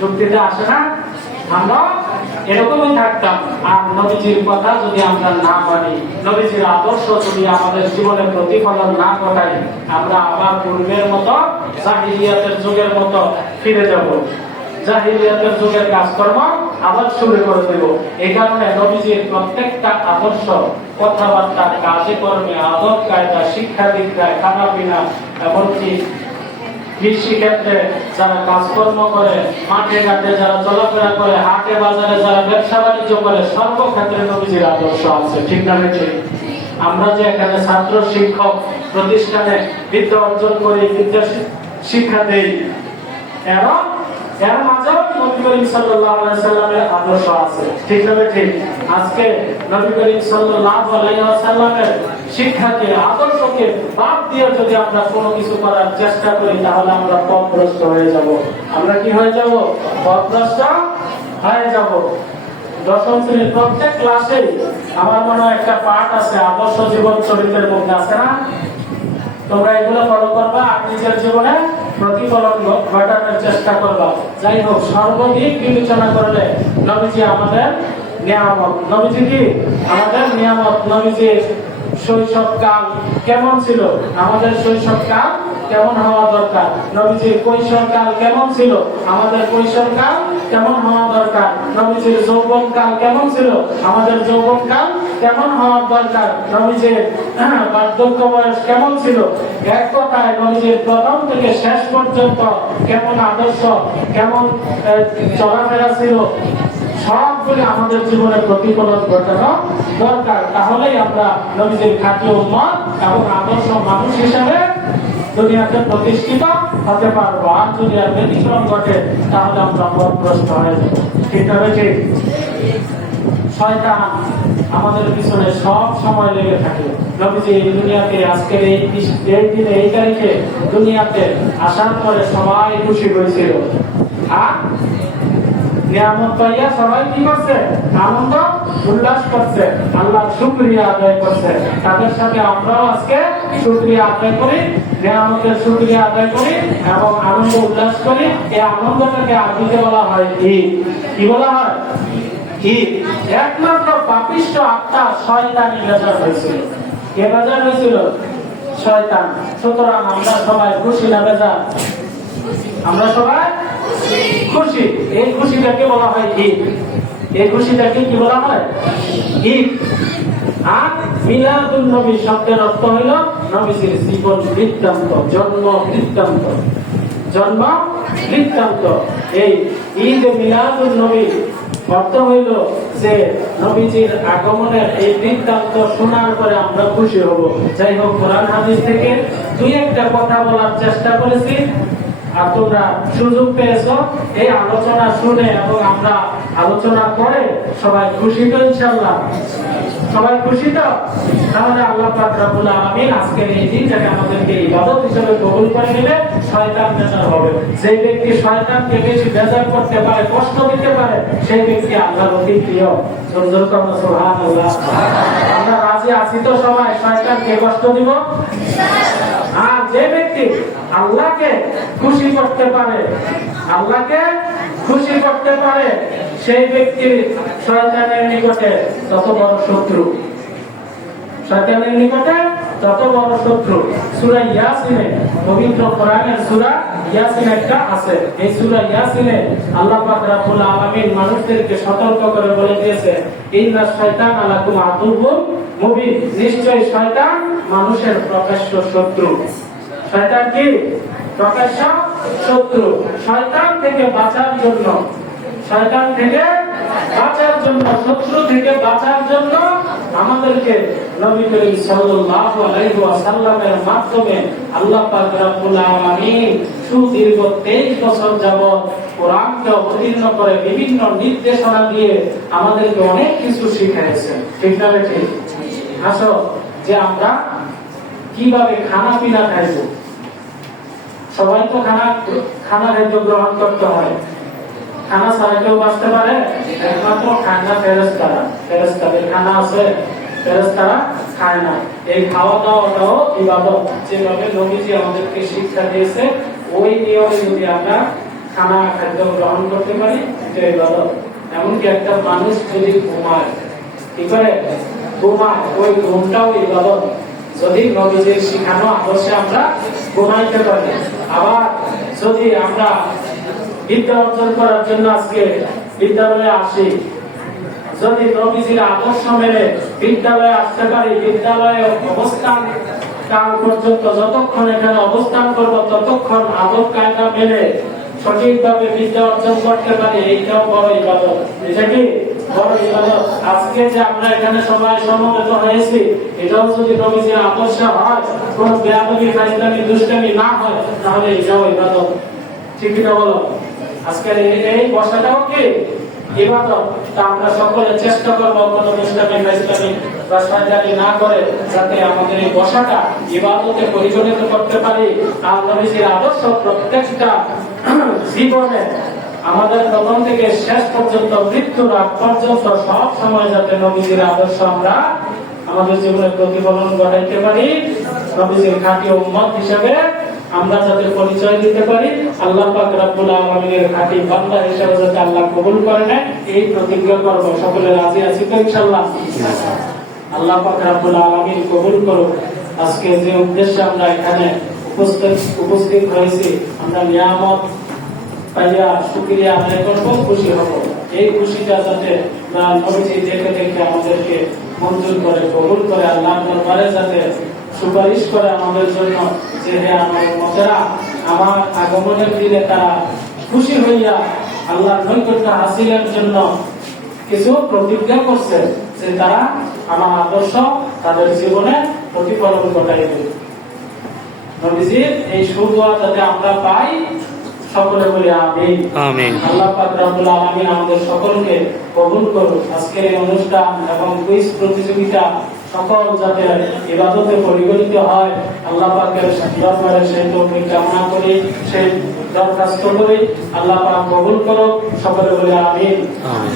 যুক্তিতে আসে না। আমরা এরকমই থাকতাম। আর নবীজির কথা যদি আমরা না মানি, নবীজির আদর্শ যদি আমাদের জীবনে প্রতিফলন না ঘটাই আমরা আবার পূর্বের মতো, জাহিলিয়াতের যুগের মতো ফিরে যাব। জাহিলিয়াতের যুগের কাজকর্ম আবার শুরু করে দেব। এই কারণে নবীজির প্রত্যেকটা আদর্শ, কথাবার্তা, কাজে কর্মে, আদব, কায়দা, শিক্ষা দীক্ষায় খানা পিনা এমনকি কৃষি ক্ষেত্রে যারা কাজকর্ম করে, মাঠে ঘাটে যারা চলাফেরা করে, হাটে বাজারে যারা ব্যবসা বাণিজ্য করে, সর্বক্ষেত্রে নবীজির আদর্শ আছে। ঠিক না আমরা যে এখানে ছাত্র, শিক্ষক প্রতিষ্ঠানে বিদ্যা অর্জন করি, বিদ্যা শিক্ষা দেই, এবং মাঝেও নবী করিম সাল্লাল্লাহু আলাইহি সাল্লামের আদর্শ আছে। ঠিক ঠিক আজকে নবী করিম সাল্লাল্লাহু আলাইহি শিক্ষাকে, আদর্শকে বাদ দিয়ে যদি আমরা কোনো কিছু করার চেষ্টা করি, তাহলে আমরা পথভ্রষ্ট হয়ে যাব। আমরা কি হয়ে যাব? পথভ্রষ্ট হয়ে যাব। দশম শ্রেণির প্রত্যেক ক্লাসে আমার মনে হয় একটা পাঠ আছে, আদর্শ জীবন চরিত্রের মধ্যে আছে না? তোমরা এগুলো ফলো করবা, আর নিজের জীবনে প্রতিফলন ঘটানোর চেষ্টা করবা। যাই হোক সর্বদিক বিবেচনা করলে নবীজি আমাদের নিয়ামত। নবীজি কি? আমাদের নিয়ামত। নবীজি শৈশবকাল কেমন ছিল? আমাদের শৈশবকাল কেমন হওয়া দরকার? নবীজির কৈশোরকাল কেমন ছিল? আমাদের কৈশোরকাল কেমন হওয়া দরকার? নবীজির যৌবনকাল কেমন ছিল? আমাদের যৌবনকাল কেমন হওয়া দরকার? নবীজির হ্যাঁ, বার্ধক্য বয়স কেমন ছিল? এক কথায় নবীজির প্রথম থেকে শেষ পর্যন্ত কেমন আদর্শ কেমন চলাফেরা ছিল? সবগুলি আমাদের জীবনে প্রতিফলন ঘটানো দরকার। তাহলেই আমরা নবীজির খাঁটি উম্মত এবং আদর্শ মানুষ হিসাবে দুনিয়াতে প্রতিষ্ঠিত হতে পারব। আর যদি আর ব্যতিক্রম ঘটে তাহলে আমরা পথভ্রষ্ট হয়ে যাব। ঠিক হবে ঠিক শয়তান আমাদের পিছনে সব সময় লেগে থাকে। নবীজি এই দুনিয়াতে আজকের এই দিনে এই তারিখে দুনিয়াতে আসার পরে সবাই খুশি হয়েছিল। নিয়ামত পাইয়া সবাই কি করছে? আনন্দ উল্লাস করছে। আল্লাহ আদায় করছে। তাদের সাথে আমরাও আজকে শুক্রিয়া আদায় করি, নিয়ামতের শুক্রিয়া আদায় করি এবং আনন্দ উল্লাস করি। এই আনন্দটাকে আরবিতে বলা হয় কি বলা হয়? একমাত্র আত্মা হয়েছিল। সুতরাং আমরা সবাই খুশি আমরা সবাই খুশি। এই খুশিটাকে বলা হয় ঈদ। এই খুশিটাকে কি বলা হয়? ঈদ। আর মিলাদুল নবী শব্দের অর্থ হইল নবীজির জীবন বৃত্তান্ত, জন্ম বৃত্তান্ত। জন্ম বৃত্তান্ত। এই ঈদ মিলাদুল নবী অর্থ হইল যে নবীজির আগমনের এই বৃত্তান্ত শোনার পরে আমরা খুশি হব। যাই হোক, কোরআন হাদিস থেকে দুই একটা কথা বলার চেষ্টা করেছি। আর তোমরা সুযোগ পেয়েছ এই আলোচনা শুনে এবং আমরা আলোচনা করে সবাই খুশি তো ইনশাল্লাহ সবাই খুশি তো? তাহলে আল্লাহ পাক রব্বুল আলামিন আজকের এই দিনটাকে আমাদেরকে ইবাদত হিসেবে কবুল করে নিলে শয়তান বেজার হবে। যে ব্যক্তি শয়তানকে বেশি বেজার করতে পারে, কষ্ট দিতে পারে, সেই ব্যক্তি আল্লাহর অতি প্রিয়। জোর সুবহানাল্লাহ। আমরা রাজি আছি তো সবাই? শয়তানকে কষ্ট দিব? আর যে ব্যক্তি আল্লাহকে খুশি করতে পারে, আল্লাহকে খুশি করতে পারে সেই ব্যক্তির শয়তানের নিকটে তত বড় শত্রু। শয়তানের নিকটে তত বড় শত্রু। সূরা ইয়াসিনে, পবিত্র কোরআনের সূরা ইয়াসিন একটা আছে। এই সূরা ইয়াসিনে আল্লাহ পাক রব্বুল আলামিন মানুষদেরকে সতর্ক করে বলে দিয়েছে, ইন্না শাইতান আলাকুম আদুবুন মুবিন। নিশ্চয় শয়তান মানুষের প্রকাশ্য শত্রু। শয়তান কি? প্রকাশ্য শত্রু। শয়তান থেকে বাঁচার জন্য। শয়তান থেকে বাঁচার জন্য, শত্রু থেকে বাঁচার জন্য আমাদেরকে নবী করিম সাল্লাল্লাহু আলাইহি ওয়াসাল্লামের মাধ্যমে আল্লাহ পাক রব্বুল আলামিন সুদীর্ঘ 23 বছর যাবত কোরআনকে অবতীর্ণ করে বিভিন্ন নির্দেশনা দিয়ে আমাদেরকে অনেক কিছু শিখিয়েছেন ঠিক না ঠিক? আসো, যে আমরা কীভাবে খানা পিনা খাইবো? সবাই তো খানা খানা খাদ্য গ্রহণ করতে হয়। খানা ছাড়া কেউ বাঁচতে পারে? একমাত্র খানা ফেরেস্তারা ফেরেস্তাদের খানা আছে ফেরেস্তারা খায় না। এই খাওয়া দাওয়াটাও ইবাদত। যেভাবে নবীজি আমাদেরকে শিক্ষা দিয়েছে, ওই নিয়মে যদি আমরা খানা খাদ্য গ্রহণ করতে পারি, এটা ইবাদত। এমনকি একটা মানুষ যদি ঘুমায়, কি করে? ঘুমায়, ওই ঘুমটাও ইবাদত। যদি নবীজির শিখানো আদর্শে আমরা ঘুমাইতে পারি আবার যদি আমরা বিদ্যা অর্জন করার জন্য আজকে বিদ্যালয়ে আসি, যদি নবীজির আদর্শ মেনে বিদ্যালয়ে আসতে পারি, বিদ্যালয়ে অবস্থান কাল পর্যন্ত যতক্ষণ এখানে অবস্থান করব, ততক্ষণ আদব কায়দা মেনে সঠিকভাবে বিদ্যা অর্জন করতে পারি, এইটাও বড় ইবাদত। এটা কি? আজকে যে আমরা এখানে সবাই সমবেত হয়েছি, এটাও যদি হয় দুষ্টামি না হয়, তাহলে এটাও ইবাদত। ঠিক বলো? এই- বসাটাও কি? চেষ্টা করব যাতে আমাদের এই বসাটা করতে পারি। আর আদর্শ প্রত্যেকটা জীবনে আমাদের প্রথম থেকে শেষ পর্যন্ত মৃত্যুর আগ পর্যন্ত সব সময় যাতে নবীজির আদর্শ আমরা আমাদের জীবনে প্রতিফলন ঘটাইতে পারি, নবীজির খাঁটি উম্মত হিসেবে আমরা যাতে পরিচয় দিতে পারি, আল্লাহ পাক আলামিনের খাঁটি বান্দা হিসেবে যাতে আল্লাহ কবুল করে নেয়, এই প্রতিজ্ঞা করব। সকলে রাজি আছি তো ইনশাআল্লাহ? আল্লাহ পাক আলামিন কবুল করুক। আজকে যে উদ্দেশ্যে আমরা এখানে উপস্থিত উপস্থিত হয়েছি, আমরা নিয়ামত খুশি হব। এই খুশিটা যাতে নবীজি দেখে দেখে আমাদেরকে মঞ্জুর করে কবুল করে আল্লাহ দরবারে যাতে সুপারিশ করে আমাদের জন্য যে হে আমার মতেরা আমার আগমনের দিনে তারা খুশি হইয়া আল্লাহর নৈকট্য হাসিলের জন্য কিছু প্রতিজ্ঞা করছে যে তারা আমার আদর্শ তাদের জীবনে প্রতিফলন ঘটাইবে। নবীজির এই সুদোয়া যাতে আমরা পাই সকলে বলি আমিন। আমিন। আল্লাহ পাক রব্বুল আলামিন আমাদের সকলকে কবুল করুন আজকের এই অনুষ্ঠান এবং কুইজ প্রতিযোগিতা সকল যাতে ইবাদতে পরিগণিত হয়। আল্লাহ পাকের দরবারে সেই তৌফিক কামনা করি সেই দরখাস্ত করি। আল্লাহ পাক কবুল করুন সকলে বলি আমিন। আমিন।